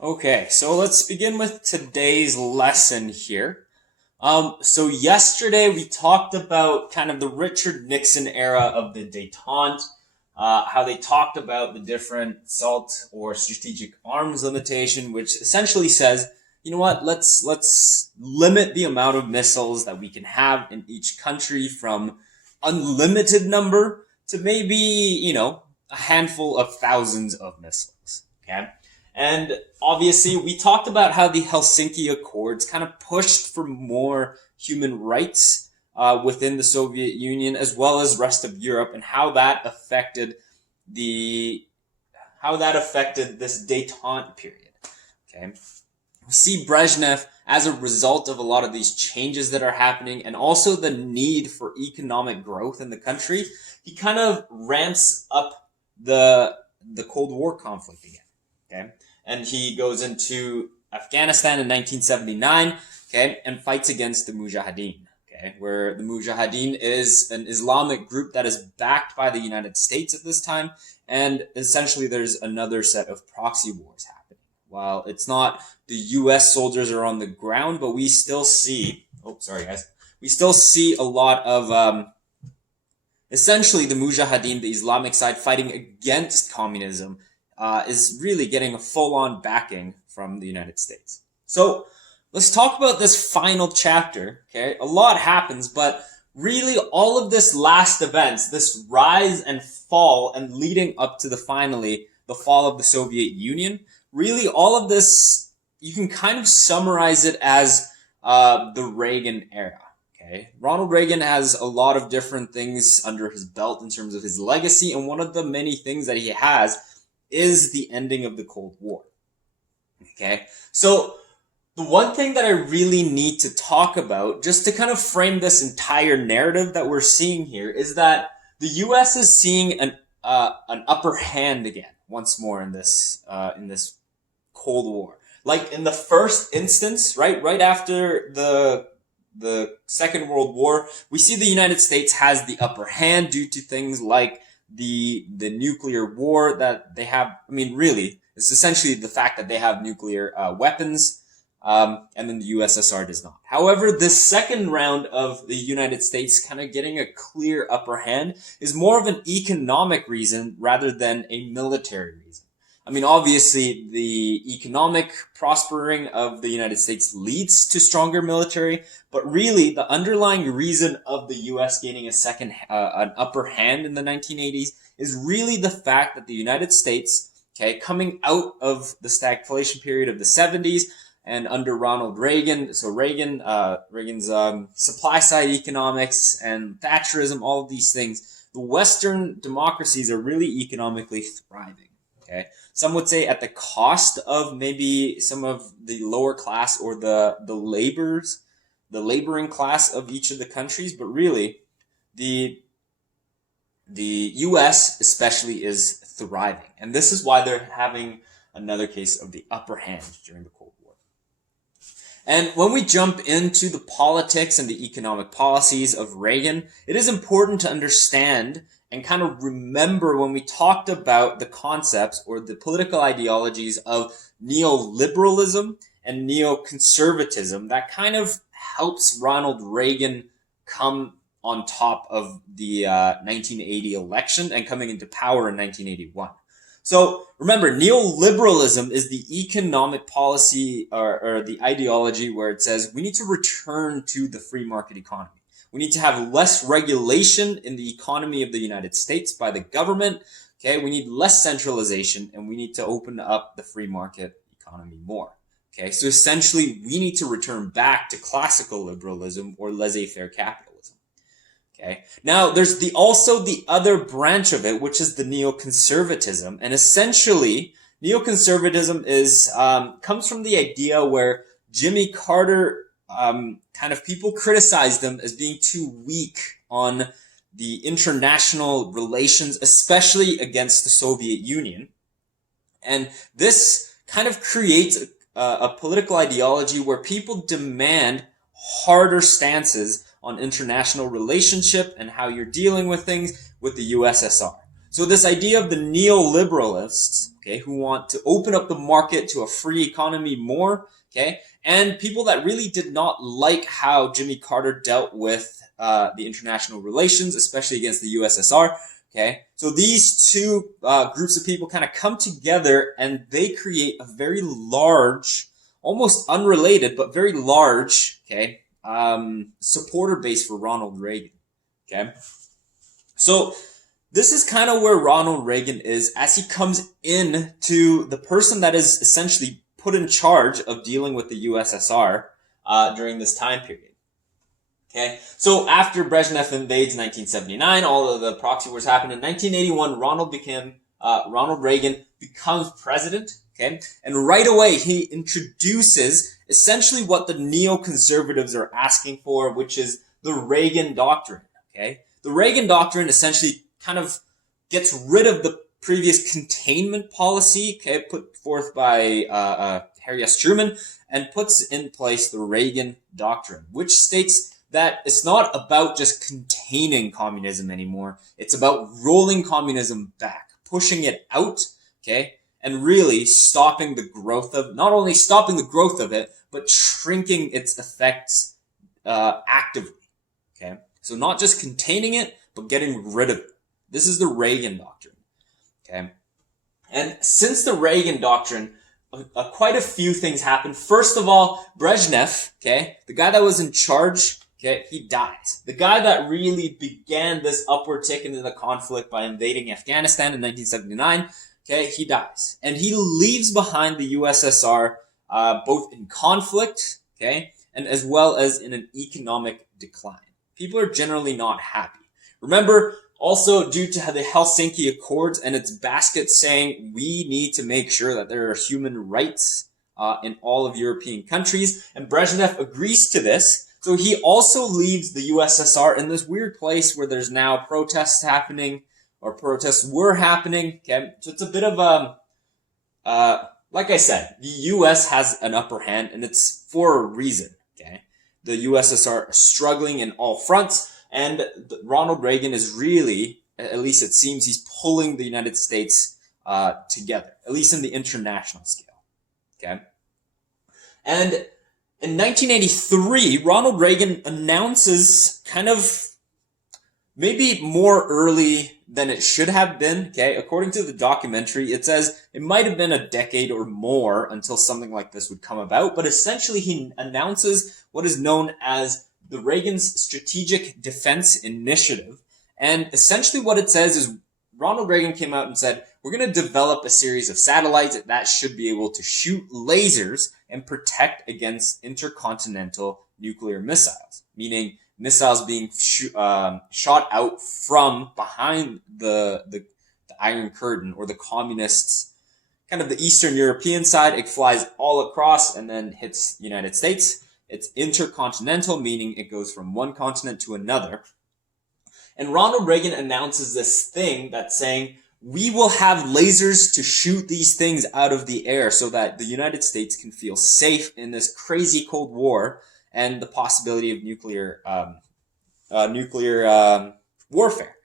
Okay, so let's begin with today's lesson here. So yesterday we talked about kind of the Richard Nixon era of the détente, how they talked about the different SALT or strategic arms limitation, which essentially says, you know what, let's limit the amount of missiles that we can have in each country from unlimited number to maybe, a handful of thousands of missiles. Okay. And obviously, we talked about how the Helsinki Accords kind of pushed for more human rights within the Soviet Union as well as rest of Europe, and the how that affected this détente period. Okay, we see Brezhnev as a result of a lot of these changes that are happening, and also the need for economic growth in the country. He kind of ramps up the Cold War conflict again. Okay. And he goes into Afghanistan in 1979, okay, and fights against the Mujahideen, okay, where the Mujahideen is an Islamic group that is backed by the United States at this time, and essentially there's another set of proxy wars happening. While it's not the U.S. soldiers are on the ground, but we still see, we still see a lot of essentially the Mujahideen, the Islamic side, fighting against communism is really getting a full-on backing from the United States. So let's talk about this final chapter. Okay, a lot happens, but really all of this last events, this rise and fall, and leading up to the fall of the Soviet Union, really all of this, you can kind of summarize it as the Reagan era. Okay, Ronald Reagan has a lot of different things under his belt in terms of his legacy, and one of the many things that he has is the ending of the Cold War. Okay, so the one thing that I really need to talk about, just to kind of frame this entire narrative that we're seeing here, is that the U.S. is seeing an upper hand again, once more in this Cold War. Like in the first instance, right after the Second World War, we see the United States has the upper hand due to things like the nuclear war that they have. I mean, really, it's essentially the fact that they have nuclear weapons, and then the USSR does not. However, this second round of the United States kind of getting a clear upper hand is more of an economic reason rather than a military reason. I mean, obviously, the economic prospering of the United States leads to stronger military, but really the underlying reason of the U.S. gaining an upper hand in the 1980s is really the fact that the United States, okay, coming out of the stagflation period of the 70s and under Ronald Reagan, so Reagan's supply side economics and Thatcherism, all of these things, the Western democracies are really economically thriving. Okay, some would say at the cost of maybe some of the lower class or the laboring class of each of the countries, but really the U.S. especially is thriving, and this is why they're having another case of the upper hand during the Cold War. And when we jump into the politics and the economic policies of Reagan, it is important to understand and kind of remember when we talked about the concepts or the political ideologies of neoliberalism and neoconservatism that kind of helps Ronald Reagan come on top of the 1980 election and coming into power in 1981. So remember, neoliberalism is the economic policy or the ideology where it says we need to return to the free market economy. We need to have less regulation in the economy of the United States by the government. Okay, we need less centralization, and we need to open up the free market economy more. Okay, so essentially, we need to return back to classical liberalism or laissez-faire capitalism. Okay, now there's also the other branch of it, which is the neoconservatism, and essentially, neoconservatism is comes from the idea where Jimmy Carter kind of people criticize them as being too weak on the international relations, especially against the Soviet Union. And this kind of creates a political ideology where people demand harder stances on international relationship and how you're dealing with things with the USSR. So this idea of the neoliberalists, okay, who want to open up the market to a free economy more, okay, and people that really did not like how Jimmy Carter dealt with the international relations, especially against the USSR, okay. So these two groups of people kind of come together and they create a very large, almost unrelated, but very large, okay, supporter base for Ronald Reagan, okay. So this is kind of where Ronald Reagan is as he comes in to the person that is essentially put in charge of dealing with the USSR during this time period. Okay, so after Brezhnev invades 1979, all of the proxy wars happened. In 1981, Ronald Reagan becomes president. Okay, and right away he introduces essentially what the neoconservatives are asking for, which is the Reagan Doctrine. Okay, the Reagan Doctrine essentially kind of gets rid of the previous containment policy, okay, put forth by Harry S. Truman, and puts in place the Reagan Doctrine, which states that it's not about just containing communism anymore. It's about rolling communism back, pushing it out, okay, and really stopping the growth of, not only stopping the growth of it, but shrinking its effects actively, okay? So not just containing it, but getting rid of it. This is the Reagan Doctrine, okay? And since the Reagan Doctrine, quite a few things happened. First of all, Brezhnev, okay, the guy that was in charge, okay, he dies. The guy that really began this upward tick into the conflict by invading Afghanistan in 1979, okay, he dies. And he leaves behind the USSR both in conflict, okay, and as well as in an economic decline. People are generally not happy. Remember, also due to the Helsinki Accords and its basket saying we need to make sure that there are human rights in all of European countries, and Brezhnev agrees to this. So he also leaves the USSR in this weird place where there's now protests happening, or protests were happening. Okay, so it's a bit of like I said, the US has an upper hand, and it's for a reason. Okay, the USSR is struggling in all fronts, and Ronald Reagan is really, at least it seems, he's pulling the United States together, at least in the international scale. Okay, and in 1983, Ronald Reagan announces, kind of maybe more early than it should have been, okay? According to the documentary, it says it might have been a decade or more until something like this would come about, but essentially he announces what is known as the Reagan's Strategic Defense Initiative. And essentially what it says is Ronald Reagan came out and said, we're going to develop a series of satellites that should be able to shoot lasers and protect against intercontinental nuclear missiles, meaning missiles being shot out from behind the Iron Curtain, or the communists, kind of the Eastern European side. It flies all across and then hits the United States. It's intercontinental, meaning it goes from one continent to another. And Ronald Reagan announces this thing that's saying, we will have lasers to shoot these things out of the air so that the United States can feel safe in this crazy Cold War and the possibility of nuclear warfare.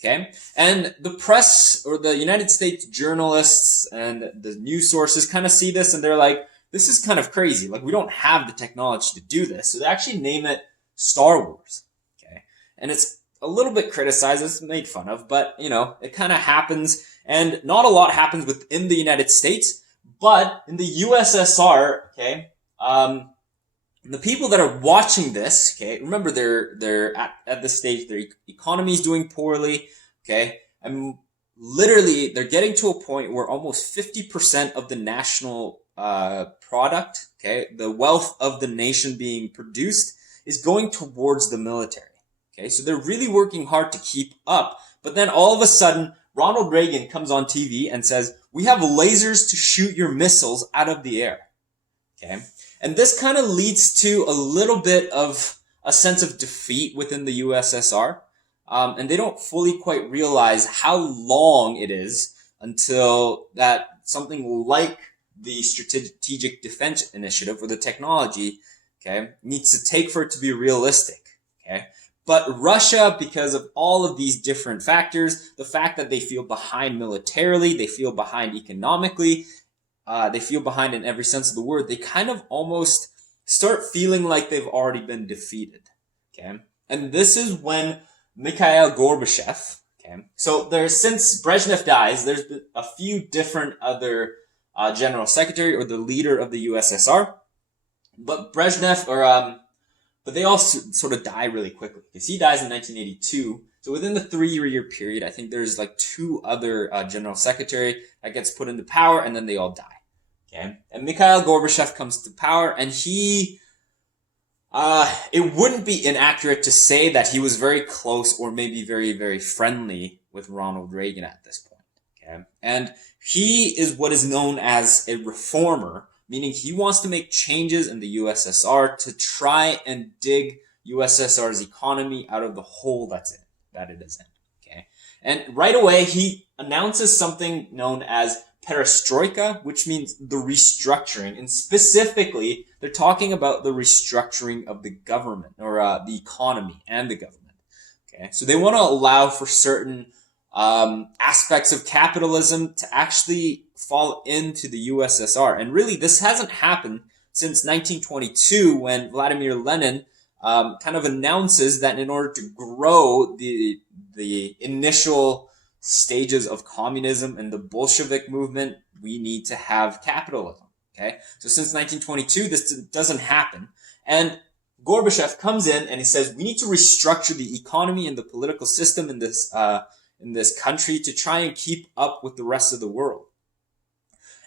Okay, and the press, or the United States journalists and the news sources, kind of see this and they're like, this is kind of crazy. Like, we don't have the technology to do this. So they actually name it Star Wars. Okay, and it's a little bit criticized, it's made fun of, but, you know, it kind of happens, and not a lot happens within the United States, but in the USSR, okay, the people that are watching this, okay, remember they're at this stage, their economy is doing poorly, okay, and literally they're getting to a point where almost 50% of the national product, okay, the wealth of the nation being produced is going towards the military. Okay, so they're really working hard to keep up. But then all of a sudden, Ronald Reagan comes on TV and says, we have lasers to shoot your missiles out of the air. Okay, and this kind of leads to a little bit of a sense of defeat within the USSR. And they don't fully quite realize how long it is until that something like the Strategic Defense Initiative, or the technology, okay, needs to take for it to be realistic. Okay. But Russia, because of all of these different factors, the fact that they feel behind militarily, they feel behind economically, they feel behind in every sense of the word, they kind of almost start feeling like they've already been defeated. Okay. And this is when Mikhail Gorbachev, okay, so since Brezhnev dies, there's been a few different other general secretary or the leader of the USSR, but Brezhnev but they all sort of die really quickly because he dies in 1982. So within the 3-year period, I think there's like 2 other general secretary that gets put into power, and then they all die. Okay, and Mikhail Gorbachev comes to power, and it wouldn't be inaccurate to say that he was very close or maybe very, very friendly with Ronald Reagan at this point. Okay, and he is what is known as a reformer, meaning he wants to make changes in the USSR to try and dig USSR's economy out of the hole that it is in. Okay, and right away he announces something known as perestroika, which means the restructuring, and specifically they're talking about the restructuring of the government or the economy and the government. Okay, so they want to allow for certain aspects of capitalism to actually fall into the USSR. And really, this hasn't happened since 1922, when Vladimir Lenin kind of announces that in order to grow the initial stages of communism and the Bolshevik movement, we need to have capitalism. Okay, so since 1922, this doesn't happen. And Gorbachev comes in and he says, we need to restructure the economy and the political system in this country to try and keep up with the rest of the world.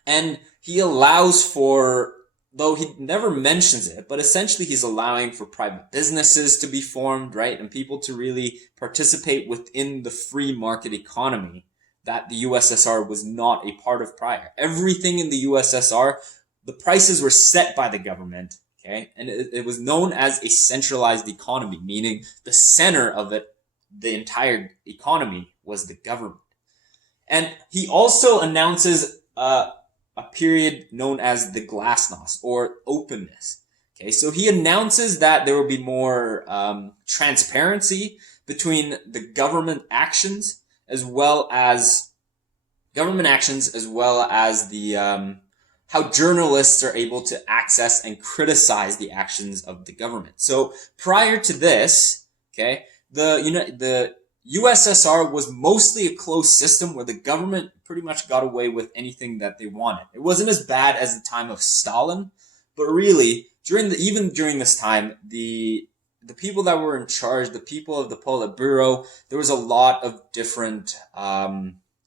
And he allows for, though he never mentions it, but essentially he's allowing for private businesses to be formed, right? And people to really participate within the free market economy that the USSR was not a part of prior. Everything in the USSR, the prices were set by the government, okay? And it was known as a centralized economy, meaning the center of it, the entire economy, was the government. And he also announces a period known as the glasnost, or openness. Okay, so he announces that there will be more transparency between the government actions as well as the how journalists are able to access and criticize the actions of the government. So prior to this, okay, the USSR was mostly a closed system where the government pretty much got away with anything that they wanted. It wasn't as bad as the time of Stalin, but really even during this time, the people that were in charge, the people of the Politburo, there was a lot of different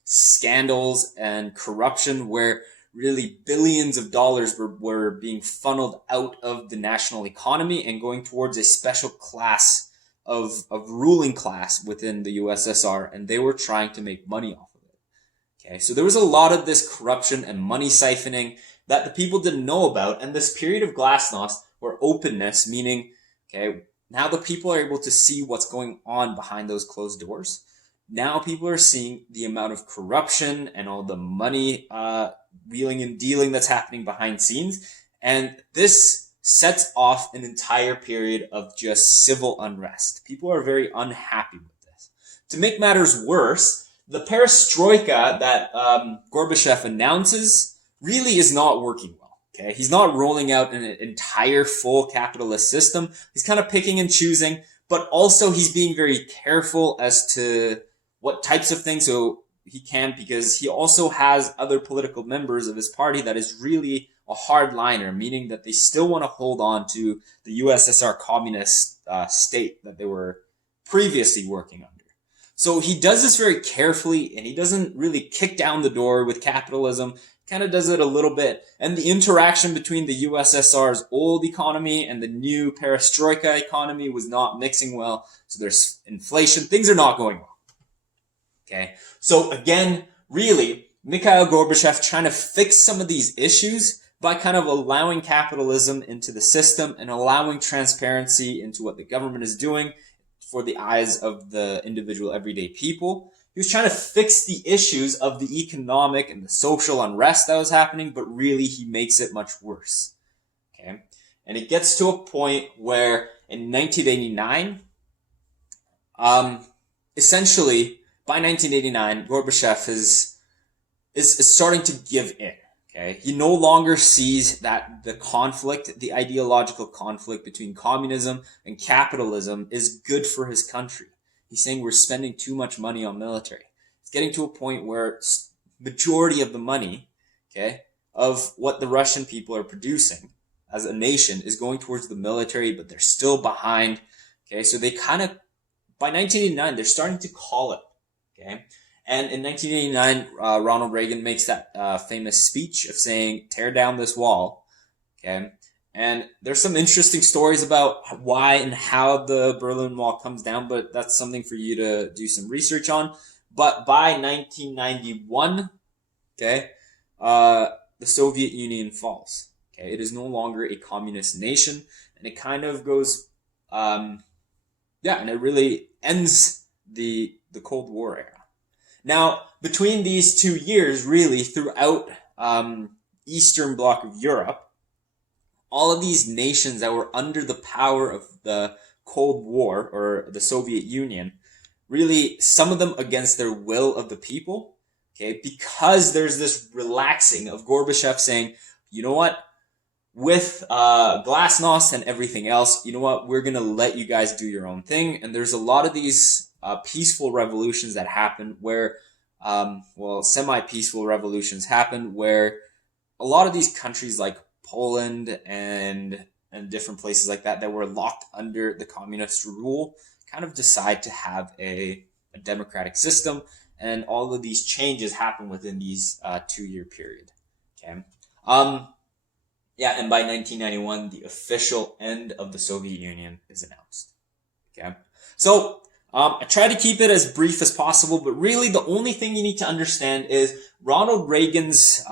scandals and corruption where really billions of dollars were being funneled out of the national economy and going towards a special class of ruling class within the USSR, and they were trying to make money off of it. Okay, so there was a lot of this corruption and money siphoning that the people didn't know about, and this period of glasnost, or openness, meaning, okay, now the people are able to see what's going on behind those closed doors. Now people are seeing the amount of corruption and all the money wheeling and dealing that's happening behind scenes, and this sets off an entire period of just civil unrest. People are very unhappy with this. To make matters worse, the perestroika that Gorbachev announces really is not working well. Okay, he's not rolling out an entire full capitalist system. He's kind of picking and choosing, but also he's being very careful as to what types of things so he can, because he also has other political members of his party that is really a hardliner, meaning that they still want to hold on to the USSR communist state that they were previously working under. So he does this very carefully, and he doesn't really kick down the door with capitalism, kind of does it a little bit. And the interaction between the USSR's old economy and the new perestroika economy was not mixing well. So there's inflation. Things are not going well. Okay. So again, really, Mikhail Gorbachev trying to fix some of these issues by kind of allowing capitalism into the system and allowing transparency into what the government is doing for the eyes of the individual everyday people. He was trying to fix the issues of the economic and the social unrest that was happening, but really he makes it much worse. Okay. And it gets to a point where in 1989, essentially by 1989, Gorbachev is starting to give in. Okay, he no longer sees that the ideological conflict between communism and capitalism is good for his country. He's saying we're spending too much money on military. It's getting to a point where majority of the money, okay, of what the Russian people are producing as a nation is going towards the military, but they're still behind. Okay, so they kind of, by 1989, they're starting to call it. Okay, and in 1989, Ronald Reagan makes that famous speech of saying, "Tear down this wall." Okay, and there's some interesting stories about why and how the Berlin Wall comes down, but that's something for you to do some research on. But by 1991, okay, the Soviet Union falls. Okay, it is no longer a communist nation, and it kind of goes, and it really ends the Cold War era. Now, between these 2 years, really, throughout Eastern Bloc of Europe, all of these nations that were under the power of the Cold War or the Soviet Union, really, some of them against their will of the people, okay, because there's this relaxing of Gorbachev saying, you know what, with Glasnost and everything else, you know what, we're going to let you guys do your own thing. And there's a lot of these peaceful revolutions that happen where, semi-peaceful revolutions happen where a lot of these countries like Poland and different places like that were locked under the communist rule kind of decide to have a democratic system, and all of these changes happen within these 2-year period. Okay. And by 1991, the official end of the Soviet Union is announced. Okay. So I try to keep it as brief as possible, but really the only thing you need to understand is Ronald Reagan's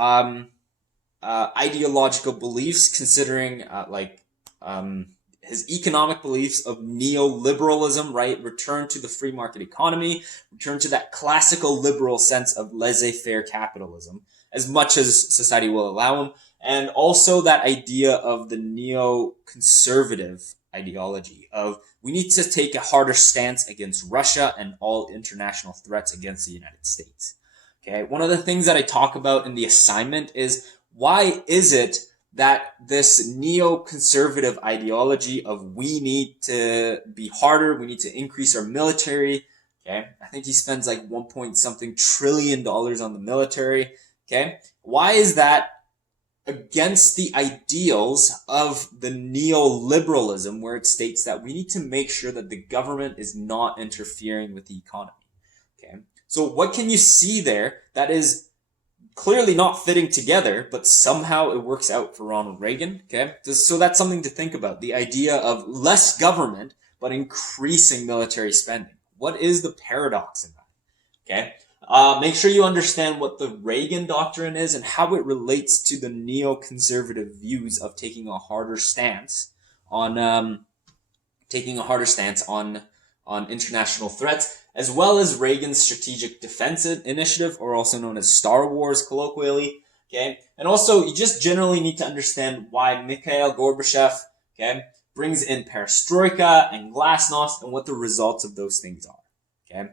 ideological beliefs, considering his economic beliefs of neoliberalism, right? Return to the free market economy, return to that classical liberal sense of laissez-faire capitalism, as much as society will allow him. And also that idea of the neoconservative ideology of we need to take a harder stance against Russia and all international threats against the United States. Okay, one of the things that I talk about in the assignment is why is it that this neoconservative ideology of we need to be harder, we need to increase our military, okay? I think he spends like 1 point something trillion dollars on the military, okay? Why is that against the ideals of the neoliberalism where it states that we need to make sure that the government is not interfering with the economy, okay? So what can you see there that is clearly not fitting together, but somehow it works out for Ronald Reagan, okay? So that's something to think about. The idea of less government, but increasing military spending. What is the paradox in that, okay? Make sure you understand what the Reagan doctrine is and how it relates to the neoconservative views of taking a harder stance on international threats, as well as Reagan's Strategic Defense Initiative, or also known as Star Wars colloquially, okay? And also, you just generally need to understand why Mikhail Gorbachev, okay, brings in perestroika and glasnost and what the results of those things are, okay?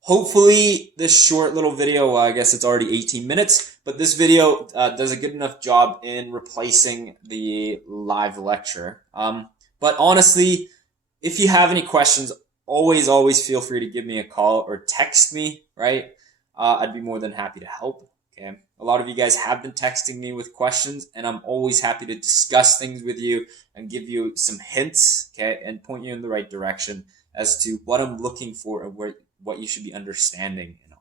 Hopefully, this short little video, I guess it's already 18 minutes, but this video does a good enough job in replacing the live lecture. But honestly, if you have any questions, always feel free to give me a call or text me, right? I'd be more than happy to help, okay? A lot of you guys have been texting me with questions, and I'm always happy to discuss things with you and give you some hints, okay? And point you in the right direction as to what I'm looking for and what you should be understanding in